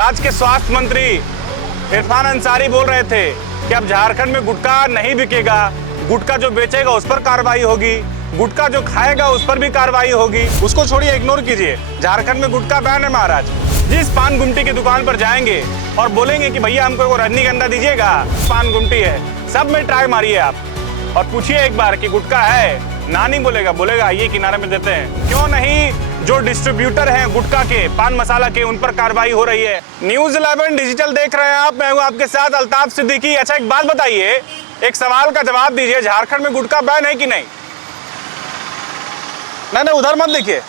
राज्य के स्वास्थ्य मंत्री इरफान अंसारी बोल रहे थे कि अब झारखंड में गुटखा नहीं बिकेगा, गुटखा जो बेचेगा उस पर कार्रवाई होगी, गुटखा जो खाएगा उस पर भी कार्रवाई होगी। उसको छोड़िए, इग्नोर कीजिए। झारखंड में गुटखा बैन है महाराज। जिस पान गुमटी की दुकान पर जाएंगे और बोलेंगे कि भैया हमको वो रजनीगंधा दीजिएगा, पान गुमटी है, सब में ट्राई मारिए आप और पूछिए एक बार कि गुटखा है। ना नहीं बोलेगा, बोलेगा आइए किनारे में देते हैं। क्यों नहीं जो डिस्ट्रीब्यूटर हैं गुटखा के, पान मसाला के, उन पर कार्रवाई हो रही है। न्यूज़ 11 डिजिटल देख रहे हैं आप, मैं हूं आपके साथ अल्ताफ सिद्दीकी। अच्छा एक बात बताइए, एक सवाल का जवाब दीजिए, झारखंड में गुटखा बैन है कि नहीं? नहीं, उधर मत देखिए,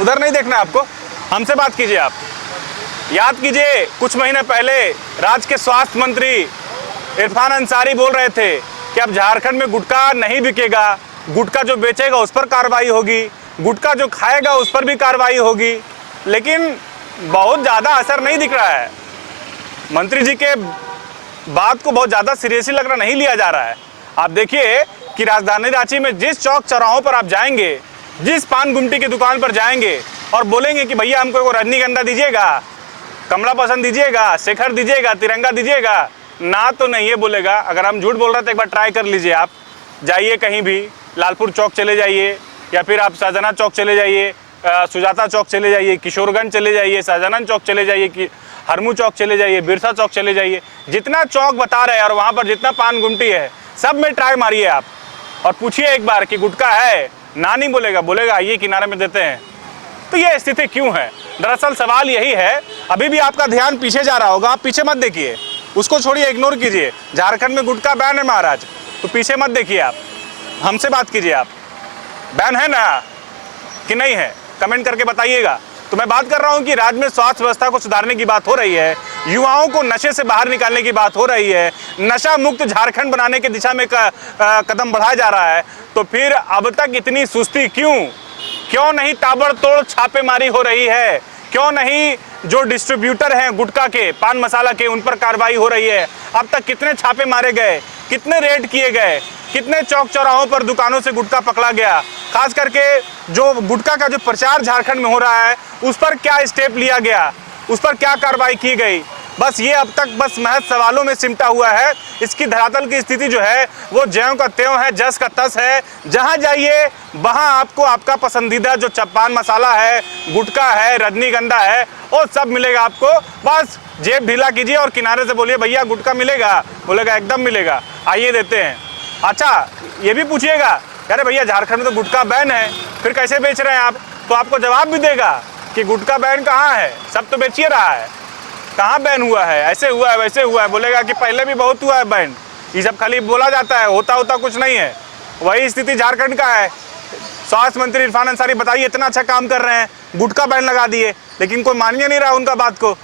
उधर नहीं देखना आपको, हमसे बात कीजिए। आप याद कीजिए, कुछ महीने पहले राज्य के स्वास्थ्य मंत्री इरफान अंसारी बोल रहे थे कि अब झारखंड में गुटखा नहीं बिकेगा, गुटखा जो बेचेगा उस पर कार्रवाई होगी, गुटखा जो खाएगा उस पर भी कार्रवाई होगी। लेकिन बहुत ज़्यादा असर नहीं दिख रहा है। मंत्री जी के बात को बहुत ज़्यादा सीरियसली लग रहा नहीं लिया जा रहा है। आप देखिए कि राजधानी रांची में जिस चौक चौराहों पर आप जाएंगे, जिस पान गुमटी की दुकान पर जाएंगे और बोलेंगे कि भैया हमको वो रजनीगंधा दीजिएगा, कमला पसंद दीजिएगा, शेखर दीजिएगा, तिरंगा दीजिएगा, ना तो नहीं ये बोलेगा। अगर हम झूठ बोल रहे थे एक बार ट्राई कर लीजिए। आप जाइए कहीं भी, लालपुर चौक चले जाइए या फिर आप शाहजहां चौक चले जाइए, सुजाता चौक चले जाइए, किशोरगंज चले जाइए, शाहजहां चौक चले जाइए, कि हरमू चौक चले जाइए, बिरसा चौक चले जाइए, जितना चौक बता रहे हैं और वहाँ पर जितना पान गुमटी है, सब में ट्राई मारिए आप और पूछिए एक बार कि गुटखा है। ना नहीं बोलेगा, बोलेगा आइए किनारे में देते हैं। तो ये स्थिति क्यों है? दरअसल सवाल यही है। अभी भी आपका ध्यान पीछे जा रहा होगा, आप पीछे मत देखिए, उसको छोड़िए, इग्नोर कीजिए। झारखंड में गुटखा बैन है महाराज, तो पीछे मत देखिए, आप हमसे बात कीजिए। आप बैन है ना कि नहीं है, कमेंट करके बताइएगा। तो मैं बात कर रहा हूं कि राज्य में स्वास्थ्य व्यवस्था को सुधारने की बात हो रही है, युवाओं को नशे से बाहर निकालने की बात हो रही है, नशा मुक्त झारखंड बनाने की दिशा में कदम बढ़ाया जा रहा है। तो फिर अब तक इतनी सुस्ती क्यों नहीं ताबड़तोड़ छापेमारी हो रही है? क्यों नहीं जो डिस्ट्रीब्यूटर हैं गुटखा के, पान मसाला के, उन पर कार्रवाई हो रही है? अब तक कितने छापे मारे गए, कितने रेड किए गए, कितने चौक चौराहों पर दुकानों से गुटखा पकड़ा गया? खास करके जो गुटखा का जो प्रचार झारखंड में हो रहा है, उस पर क्या स्टेप लिया गया, उस पर क्या कार्रवाई की गई? बस ये अब तक बस महज सवालों में सिमटा हुआ है। इसकी धरातल की स्थिति जो है वो ज्यों का त्यों है, जस का तस है। जहां जाइए वहां आपको आपका पसंदीदा जो पान मसाला है, गुटखा है, रजनीगंधा है, वो सब मिलेगा आपको। बस जेब ढीला कीजिए और किनारे से बोलिए भैया गुटखा मिलेगा, बोलेगा एकदम मिलेगा, आइए देते हैं। अच्छा ये भी पूछिएगा, अरे भैया झारखंड में तो गुटखा बैन है, फिर कैसे बेच रहे हैं आप? तो आपको जवाब भी देगा कि गुटखा बैन कहाँ है, सब तो बेच ही रहा है, कहाँ बैन हुआ है, ऐसे हुआ है, वैसे हुआ है। बोलेगा कि पहले भी बहुत हुआ है बैन, ये सब खाली बोला जाता है, होता कुछ नहीं है। वही स्थिति झारखंड का है। स्वास्थ्य मंत्री इरफान अंसारी बताइए इतना अच्छा काम कर रहे हैं, गुटखा बैन लगा दिए, लेकिन कोई मान नहीं रहा उनका बात को।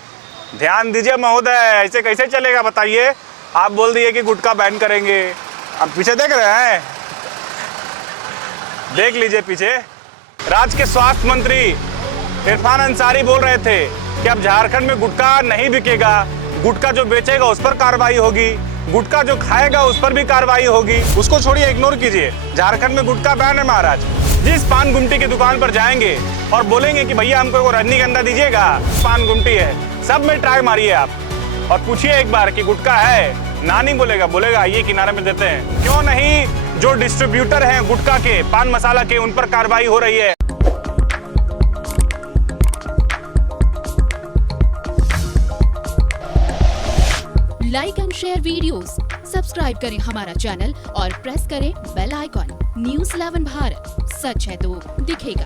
ध्यान दीजिए महोदय, ऐसे कैसे चलेगा बताइए? आप बोल दिए कि गुटखा बैन करेंगे, आप पीछे देख रहे हैं, देख लीजिए पीछे। राज्य के स्वास्थ्य मंत्री इरफान अंसारी बोल रहे थे कि अब झारखंड में गुटखा नहीं बिकेगा, गुटखा जो बेचेगा उस पर कार्रवाई होगी, गुटखा जो खाएगा उस पर भी कार्रवाई होगी। उसको छोड़िए, इग्नोर कीजिए। झारखंड में गुटखा बैन है महाराज। जिस पान गुमटी की दुकान पर जाएंगे और बोलेंगे कि भैया हमको वो रजनीगंधा दीजिएगा, पान गुमटी है, सब में ट्राई मारिए आप और पूछिए एक बार कि गुटखा है। ना नहीं बोलेगा, बोलेगा आइए किनारे में देते हैं। क्यों नहीं जो डिस्ट्रीब्यूटर हैं गुटखा के, पान मसाला के, उन पर कार्रवाई हो रही है। Like and share videos, subscribe करें हमारा चैनल और प्रेस करें बेल आइकॉन। न्यूज़ 11 भारत, सच है तो दिखेगा।